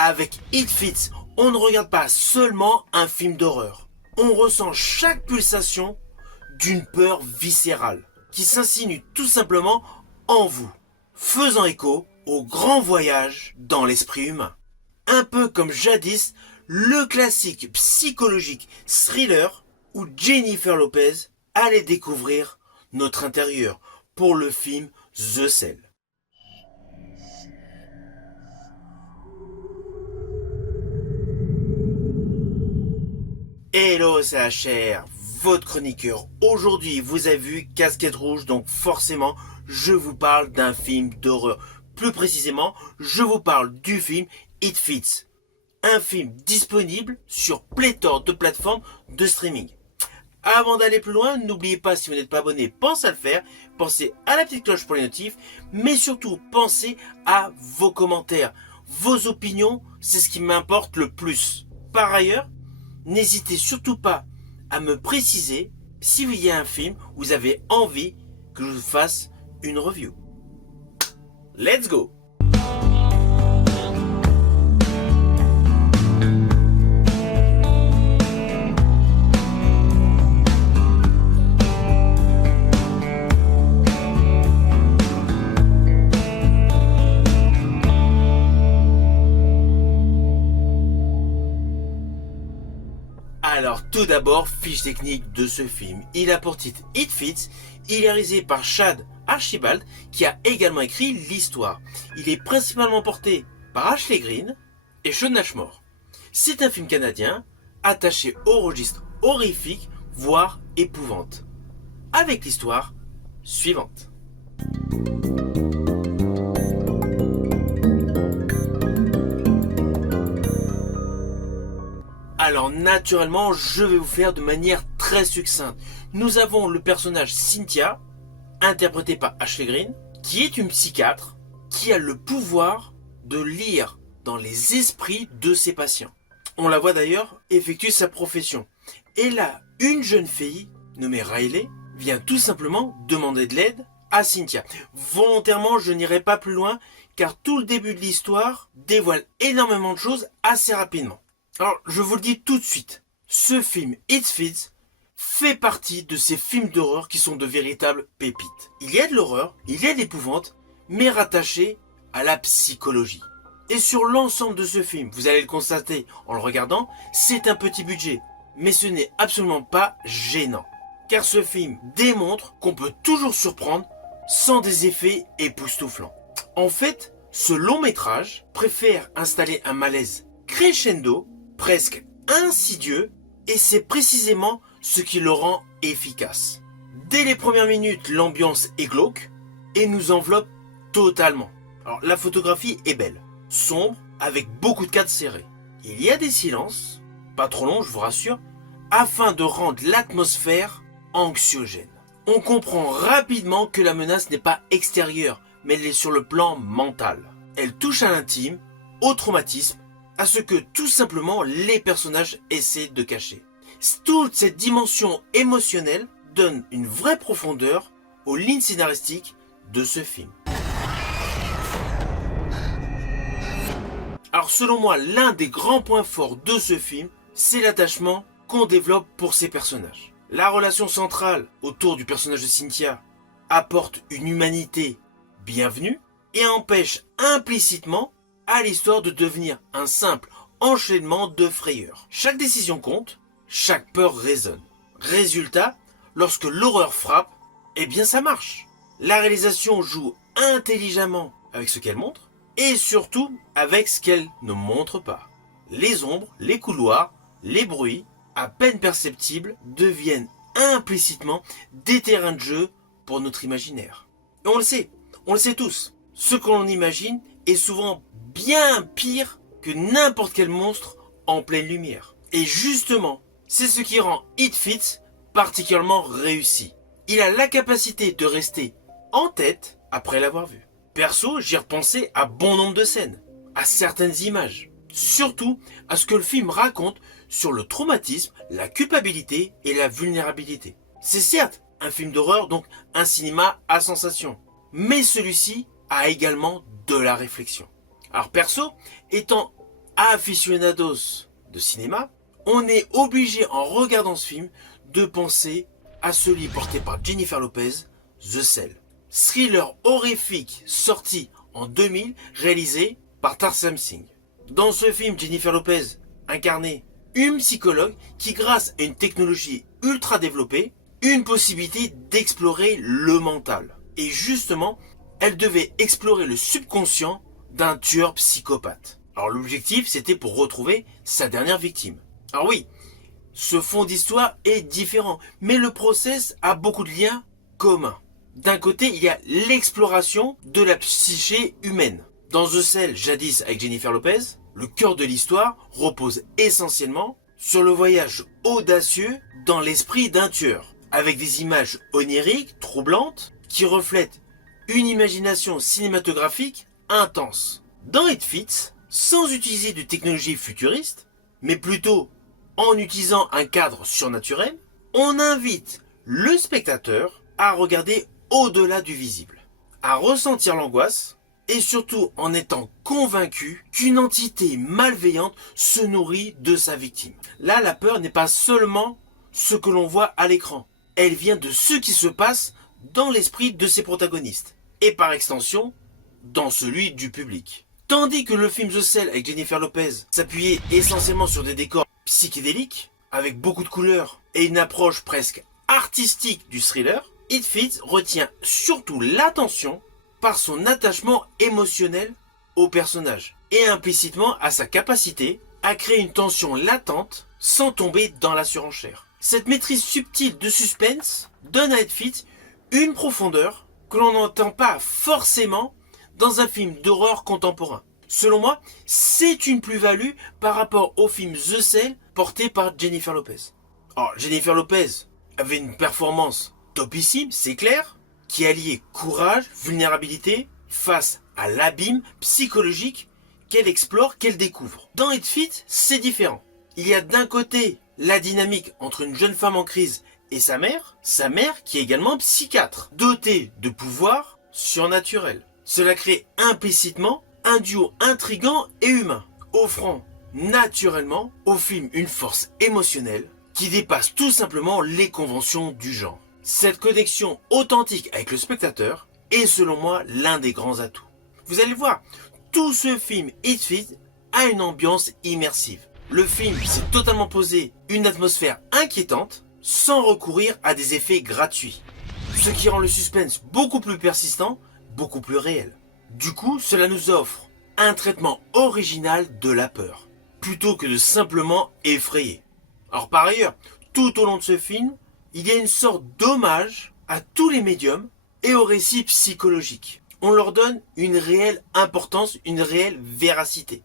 Avec It Fits, on ne regarde pas seulement un film d'horreur. On ressent chaque pulsation d'une peur viscérale qui s'insinue tout simplement en vous, faisant écho au grand voyage dans l'esprit humain. Un peu comme jadis le classique psychologique thriller où Jennifer Lopez allait découvrir notre intérieur pour le film The Cell. Hello, c'est HR, votre chroniqueur. Aujourd'hui, vous avez vu Casquette Rouge, donc forcément, je vous parle d'un film d'horreur. Plus précisément, je vous parle du film It Fits. Un film disponible sur pléthore de plateformes de streaming. Avant d'aller plus loin, n'oubliez pas, si vous n'êtes pas abonné, pensez à le faire. Pensez à la petite cloche pour les notifs. Mais surtout, pensez à vos commentaires. Vos opinions, c'est ce qui m'importe le plus. Par ailleurs, n'hésitez surtout pas à me préciser s'il y a un film où vous avez envie que je vous fasse une review. Let's go! Alors tout d'abord, fiche technique de ce film. Il a pour titre It Fits, il est réalisé par Chad Archibald qui a également écrit l'histoire. Il est principalement porté par Ashley Greene et Shawn Ashmore. C'est un film canadien attaché au registre horrifique, voire épouvante. Avec l'histoire suivante. Alors naturellement, je vais vous faire de manière très succincte. Nous avons le personnage Cynthia, interprété par Ashley Greene, qui est une psychiatre qui a le pouvoir de lire dans les esprits de ses patients. On la voit d'ailleurs effectuer sa profession. Et là, une jeune fille, nommée Riley, vient tout simplement demander de l'aide à Cynthia. Volontairement, je n'irai pas plus loin, car tout le début de l'histoire dévoile énormément de choses assez rapidement. Alors, je vous le dis tout de suite, ce film It Fits fait partie de ces films d'horreur qui sont de véritables pépites. Il y a de l'horreur, il y a de l'épouvante, mais rattaché à la psychologie. Et sur l'ensemble de ce film, vous allez le constater en le regardant, c'est un petit budget, mais ce n'est absolument pas gênant. Car ce film démontre qu'on peut toujours surprendre sans des effets époustouflants. En fait, ce long métrage préfère installer un malaise crescendo, presque insidieux, et c'est précisément ce qui le rend efficace. Dès les premières minutes, l'ambiance est glauque et nous enveloppe totalement. Alors la photographie est belle, sombre, avec beaucoup de cadres serrés. Il y a des silences, pas trop longs je vous rassure, afin de rendre l'atmosphère anxiogène. On comprend rapidement que la menace n'est pas extérieure, mais elle est sur le plan mental. Elle touche à l'intime, au traumatisme, à ce que tout simplement les personnages essaient de cacher. Toute cette dimension émotionnelle donne une vraie profondeur aux lignes scénaristiques de ce film. Alors selon moi, l'un des grands points forts de ce film, c'est l'attachement qu'on développe pour ces personnages. La relation centrale autour du personnage de Cynthia apporte une humanité bienvenue et empêche implicitement à l'histoire de devenir un simple enchaînement de frayeurs. Chaque décision compte, chaque peur résonne. Résultat, lorsque l'horreur frappe, eh bien ça marche. La réalisation joue intelligemment avec ce qu'elle montre et surtout avec ce qu'elle ne montre pas. Les ombres, les couloirs, les bruits, à peine perceptibles, deviennent implicitement des terrains de jeu pour notre imaginaire. Et on le sait tous. Ce que l'on imagine est souvent bien pire que n'importe quel monstre en pleine lumière. Et justement, c'est ce qui rend It Fits particulièrement réussi. Il a la capacité de rester en tête après l'avoir vu. Perso, j'y repensais à bon nombre de scènes, à certaines images, surtout à ce que le film raconte sur le traumatisme, la culpabilité et la vulnérabilité. C'est certes un film d'horreur, donc un cinéma à sensation, mais celui-ci a également de la réflexion. Alors perso, étant aficionados de cinéma, on est obligé en regardant ce film de penser à celui porté par Jennifer Lopez, The Cell. Thriller horrifique sorti en 2000, réalisé par Tarsem Singh. Dans ce film, Jennifer Lopez incarnait une psychologue qui, grâce à une technologie ultra développée, eut une possibilité d'explorer le mental. Et justement, elle devait explorer le subconscient d'un tueur psychopathe. Alors l'objectif, c'était pour retrouver sa dernière victime. Alors oui, ce fond d'histoire est différent, mais le process a beaucoup de liens communs. D'un côté, il y a l'exploration de la psyché humaine. Dans The Cell, jadis avec Jennifer Lopez, le cœur de l'histoire repose essentiellement sur le voyage audacieux dans l'esprit d'un tueur, avec des images oniriques, troublantes, qui reflètent une imagination cinématographique intense. Dans It Fits, sans utiliser de technologie futuriste, mais plutôt en utilisant un cadre surnaturel, on invite le spectateur à regarder au-delà du visible, à ressentir l'angoisse et surtout en étant convaincu qu'une entité malveillante se nourrit de sa victime. Là, la peur n'est pas seulement ce que l'on voit à l'écran, elle vient de ce qui se passe dans l'esprit de ses protagonistes et par extension dans celui du public. Tandis que le film The Cell avec Jennifer Lopez s'appuyait essentiellement sur des décors psychédéliques, avec beaucoup de couleurs et une approche presque artistique du thriller, It Fits retient surtout l'attention par son attachement émotionnel au personnage et implicitement à sa capacité à créer une tension latente sans tomber dans la surenchère. Cette maîtrise subtile de suspense donne à It Fits une profondeur que l'on n'entend pas forcément dans un film d'horreur contemporain. Selon moi, c'est une plus-value par rapport au film The Cell porté par Jennifer Lopez. Alors, Jennifer Lopez avait une performance topissime, c'est clair, qui alliait courage, vulnérabilité face à l'abîme psychologique qu'elle explore, qu'elle découvre. Dans It Fits, c'est différent. Il y a d'un côté la dynamique entre une jeune femme en crise et sa mère qui est également psychiatre, dotée de pouvoirs surnaturels. Cela crée implicitement un duo intrigant et humain, offrant naturellement au film une force émotionnelle qui dépasse tout simplement les conventions du genre. Cette connexion authentique avec le spectateur est selon moi l'un des grands atouts. Vous allez voir, tout ce film It Fits a une ambiance immersive. Le film s'est totalement posé une atmosphère inquiétante sans recourir à des effets gratuits, ce qui rend le suspense beaucoup plus persistant, beaucoup plus réel. Du coup, cela nous offre un traitement original de la peur, plutôt que de simplement effrayer. Alors par ailleurs, tout au long de ce film, il y a une sorte d'hommage à tous les médiums et aux récits psychologiques. On leur donne une réelle importance, une réelle véracité.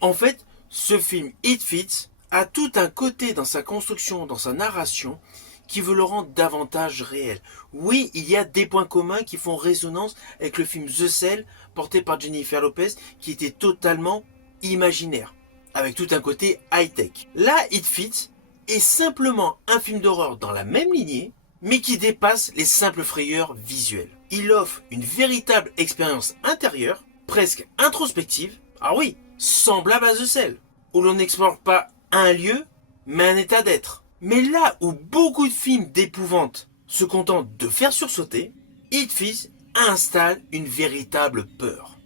En fait, ce film It Fits a tout un côté dans sa construction, dans sa narration, qui veut le rendre davantage réel. Oui, il y a des points communs qui font résonance avec le film The Cell, porté par Jennifer Lopez, qui était totalement imaginaire, avec tout un côté high-tech. Là, It Fits est simplement un film d'horreur dans la même lignée, mais qui dépasse les simples frayeurs visuelles. Il offre une véritable expérience intérieure, presque introspective, ah oui, semblable à The Cell, où l'on n'explore pas un lieu, mais un état d'être. Mais là où beaucoup de films d'épouvante se contentent de faire sursauter, It Fits installe une véritable peur.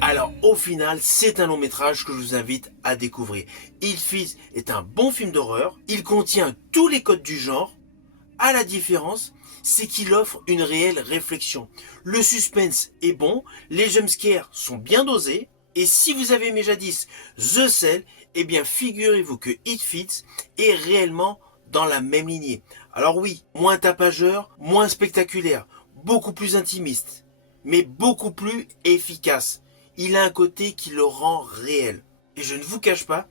Alors au final, c'est un long métrage que je vous invite à découvrir. It Fits est un bon film d'horreur, il contient tous les codes du genre, à la différence, c'est qu'il offre une réelle réflexion. Le suspense est bon, les jumpscares sont bien dosés, et si vous avez aimé jadis The Cell, eh bien figurez-vous que It Fits est réellement dans la même lignée. Alors oui, moins tapageur, moins spectaculaire, beaucoup plus intimiste, mais beaucoup plus efficace. Il a un côté qui le rend réel. Et je ne vous cache pas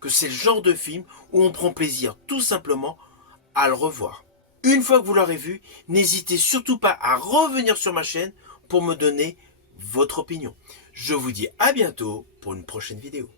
que c'est le genre de film où on prend plaisir tout simplement à le revoir. Une fois que vous l'aurez vu, n'hésitez surtout pas à revenir sur ma chaîne pour me donner votre opinion. Je vous dis à bientôt pour une prochaine vidéo.